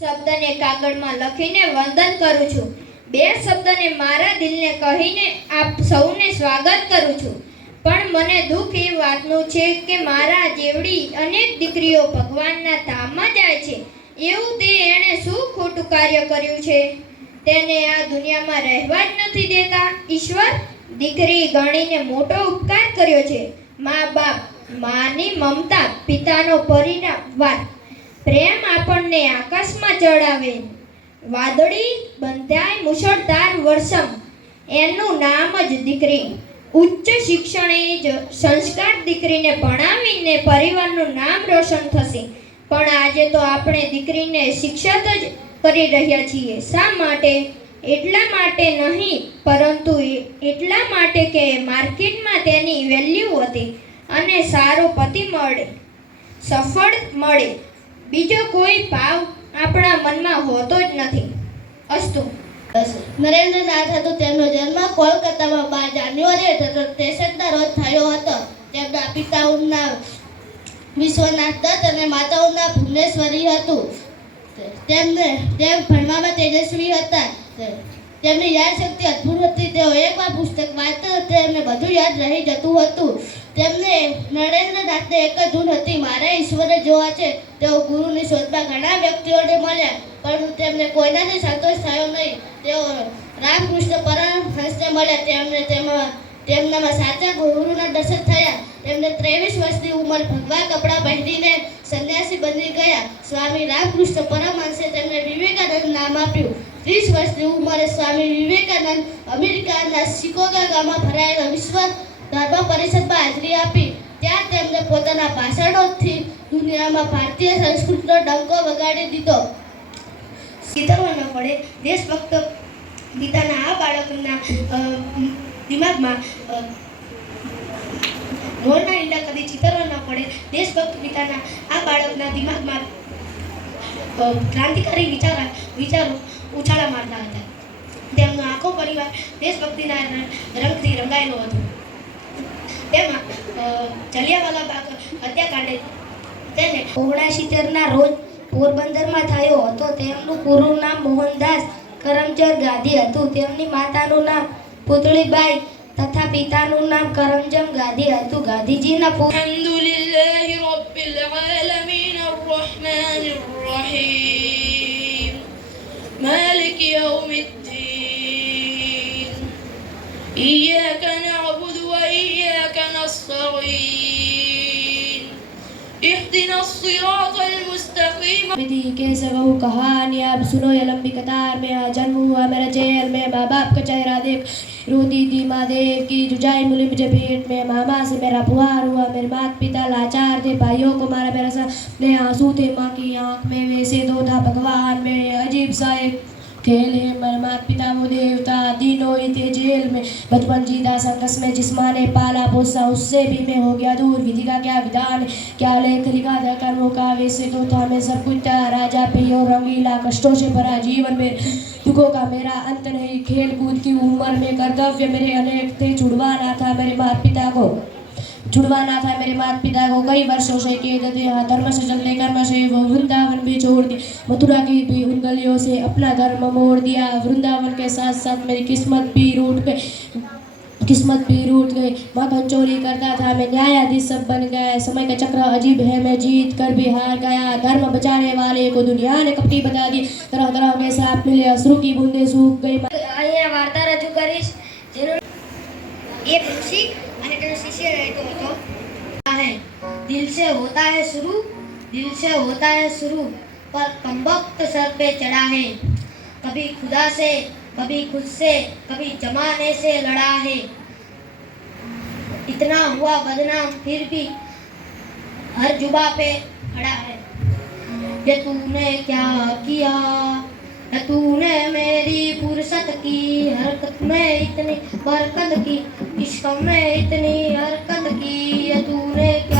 શબ્દને કાગળમાં લખીને વંદન કરું છું. બે શબ્દને મારા દિલને કહીને આપ સૌને સ્વાગત કરું છું. પણ મને દુઃખ એ વાતનું છે કે મારા જેવડી અનેક દીકરીઓ ભગવાનના ધામમાં જાય છે. એવું તે એણે શું ખોટું કાર્ય કર્યું છે? તેને આ દુનિયામાં રહેવા જ નથી દેતા. ઈશ્વર, દીકરી ગણીને મોટો ઉપકાર કર્યો છે. મા બાપ, માની મમતા, પિતાનો પરિવાર પ્રેમ આપણને આકાશમાં ચડાવે. વાદળી બંધાય મુશળધાર વર્ષમ, એનું નામ જ દીકરી. ઉચ્ચ શિક્ષણ એ જ સંસ્કાર દીકરીને ભણાવીને પરિવારનું નામ રોશન થશે. પણ આજે તો આપણે દીકરીને શિક્ષિત જ કરી રહ્યા છીએ. શા માટે? એટલા માટે નહીં, પરંતુ એટલા માટે કે માર્કેટમાં તેની વેલ્યુ હતી અને સારો પતિ મળે, સફળ મળે. બીજો કોઈ ભાવ આપણા મનમાં હોતો જ નથી. અસ્તુ. નરેન્દ્રનાથ હતો. તેમનો જન્મ કોલકાતામાં 12 જાન્યુઆરી 1863ના રોજ થયો હતો. તેમના પિતાનું નામ વિશ્વનાથ દત્ત અને માતાનું નામ ભુવનેશ્વરી હતું. તેમ ભણવામાં તેજસ્વી હતા. તેમની યાદશક્તિ અદ્ભુત હતી. તેઓ એકવાર પુસ્તક વાંચતા તેમને બધું યાદ રહી જતું હતું. તેમને નરેન્દ્રનાથને એક જ ધૂન હતી, મારે ઈશ્વરને જોવા છે. તેઓ ગુરુની શોધમાં ઘણા વ્યક્તિઓને મળ્યા, પરંતુ તેમને કોઈનાથી સંતોષ થયો નહીં. તેઓ રામકૃષ્ણ પરમહંસને મળ્યા. તેમનામાં સાચા ગુરુના દર્શન થયા. તેમને 23 વર્ષની ઉંમર ભગવા કપડાં પહેરીને સંન્યાસી બની ગયા. સ્વામી રામકૃષ્ણ પરમહંસે તેમને વિવેકાનંદ નામ આપ્યું. 30 વર્ષની ઉંમરે સ્વામી વિવેકાનંદ અમેરિકાના શિકાગો ગામમાં ભરાયેલા વિશ્વ ધર્મ પરિષદમાં હાજરી આપી. ત્યાં તેમને પોતાના ભાષણોથી દુનિયામાં ભારતીય સંસ્કૃતિનો ડંકો વગાડી દીધો. ચિતરવા ન પડે દેશભક્ત પિતાના આ બાળકના દિમાગમાં મોરના ઈંડા કદી ચિતરવા ન પડે. દેશભક્ત પિતાના આ બાળકના દિમાગમાં ક્રાંતિકારી વિચારો ઉછાળા મારતા હતા. તેમનો આખો પરિવાર દેશભક્તિના રંગથી રંગાયેલો હતો. તેમાં જલિયાવાલા બાગ હત્યાકાંડે તેને 1969ના રોજ પોરબંદરમાં થયો હતો. તેમનું પૂરું નામ મોહનદાસ કરમચંદ ગાંધી હતું. તેમની માતાનું નામ પુતળીબાઈ તથા પિતાનું નામ કરમચંદ ગાંધી હતું. ગાંધીજીના અલ્હમ્દુલિલ્લાહિ રબ્બિલ આલમીન અર્રહમાનિર રહીમ માલિકી યૌમિદ્દીન ઇય્યાકા નઅબુદુ વ ઇય્યાકા નસ્તઈન इहदिना सिरातल मुस्तकीम। विधि कैसे कहूँ कहानी, आप सुनो ये लंबी कतार में। जन्म हुआ मेरा जेल में, माँ बाप का चेहरा देख रोती थी माँ देव की जुजाई मिली मुझे पेट में। मामा से मेरा पुहार हुआ, मेरे माता पिता लाचार थे, भाइयों को मारा मेरा सामने आंसू थे माँ की आँख में। वैसे तो था भगवान में अजीब सा एक खेल है। मेरे माता पिता वो देवता, तीनों ही थे जेल में। बचपन जीता संघर्ष में, जिस माँ ने पाला पोसा उससे भी मैं हो गया दूर। विधि का क्या विधान, क्या लेख लिखा था कर्मों का। वैसे तो था मैं सब कुछ था, राजा पे और रंगीला, कष्टों से भरा जीवन में दुखों का मेरा अंत नहीं। खेल कूद की उम्र में कर्तव्य मेरे अनेक थे, छुड़वाना था मेरे माता पिता को। कई वर्षों से कैद थे। यहाँ धर्म से चलने कर्म से वो वृंदावन भी छोड़ दिया, मथुरा की भी उन गलियों से अपना धर्म मोड़ दिया। वृंदावन के साथ साथ मेरी किस्मत भी रूठ गई। माखन चोरी करता था मैं, न्यायाधीश सब बन गया। समय का चक्र अजीब है, मैं जीत कर भी हार गया। धर्म बचाने वाले को दुनिया ने कपटी बता दी। तरह तरह के सांप मिले, अश्रु की बूंदें सूख गई। અહીંયા વાર્તા રજૂ કરીશ જેનો એક ઋષિ અને તેનો શિષ્ય રહેતો હતો. दिल से होता है शुरू पर कमबख्त सर पे चढ़ा है। कभी खुदा से, कभी खुद से, कभी जमाने से लड़ा है। इतना हुआ बदनाम फिर भी हर जुबा पे खड़ा है। ये तूने क्या किया, तूने मेरी फुर्सत की हरकत में इतनी बरकत की, इश्क में इतनी हरकत की। ये तूने क्या